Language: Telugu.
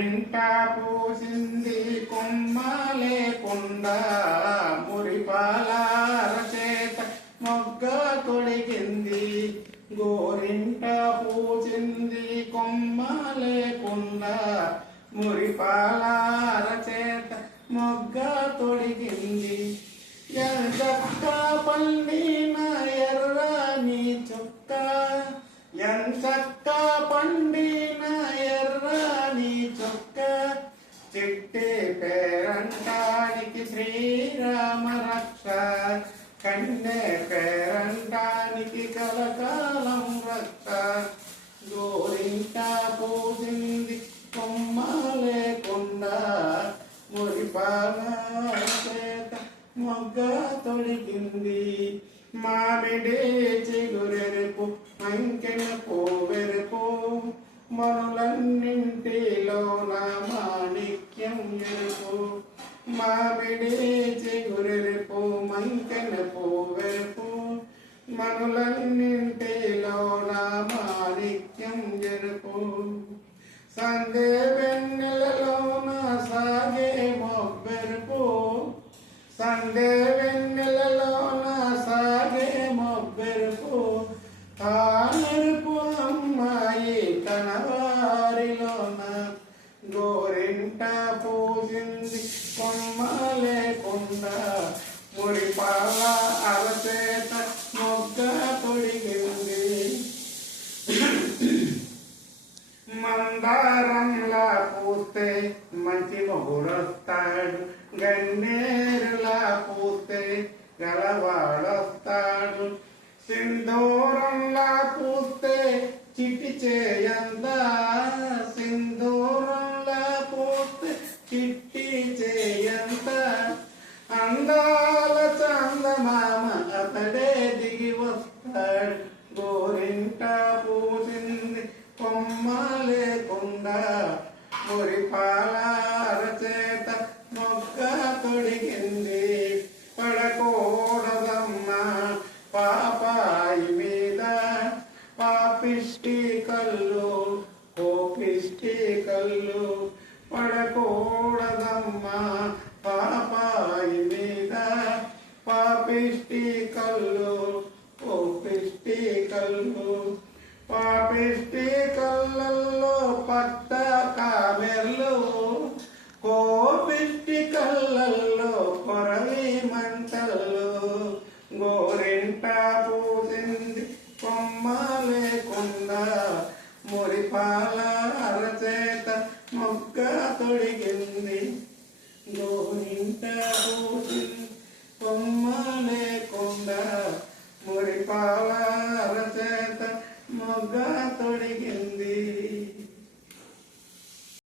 గోరింట పూసింది కొమ్మ లేకుండా మురిపాల అరచేత మొగ్గ తొడిగింది. గోరింట పూసింది కొమ్మ లేకుండా మురిపాల అరచేత మొగ్గ తొడిగింది. ఎంచక్క పండిన ఎర్రని చొక్క, ఎంచక్క పండిన ఎర్రని చొక్క, చిట్టి పేరంటానికి శ్రీరామ రక్ష, కన్నె పేరంటానికి కలకాలం రక్ష. గోరింట పూసింది కొమ్మ లేకుండా మురిపాల చేత మొగ్గ తొడిగింది. మామిడి చిగురెరుపు మంకెన పోవెరుపు, మనులన్నింటిలోన మాణిక్యం ఎరుపు. మామిడి చిగురెరుపు మంకెన పోవెరుపు, మనులన్నింటిలోన మాణిక్యం ఎరుపు. సందే వెన్నెలలోన సాగే మొబ్బెరుపు, సందే వెన్నెలలోన సాగే మొబ్బెరుపు. ఆ మెరుపు అమ్మాయి తన వారిలోన గోరింట పూసింది కొమ్మ లేకుండా మురిపాల అరచేత మొగ్గ తొడిగింది. మందారంలా పూస్తే మంచి మొగుడొస్తాడు, గన్నేరులా పూస్తే గలవాడొస్తాడు. సింధూరంలా పూస్తే చిట్టి చేయంద, సింధూరంలా పూస్తే చిట్టి చేయంత. అందాల చందమామ అతడే దిగి వస్తాడు. గోరింట పూసింది కొమ్మ లేకుండా మురిపాల అరచేత మొగ్గ తొడిగింది. పడకూడదమ్మా పాపాయి మీద పాపిష్టి కళ్ళు, కోపిష్టి కళ్ళు. పడకూడదమ్మా పాపాయి మీద పాపిష్టి కళ్ళు, కోపిష్టి కళ్ళు. పాపిష్టి కళ్ళల్లో పట్ట కామెర్లు, కోపిష్టి కళ్ళల్లో కొరవి మంటలు. గోరింట పూసింది కొమ్మ లేకుండా మురిపాల అరచేత మొగ్గ తొడిగింది. గోరింట పూసింది కొమ్మ లేకుండా మురిపాల అరచేత మొగ్గ తొడిగింది.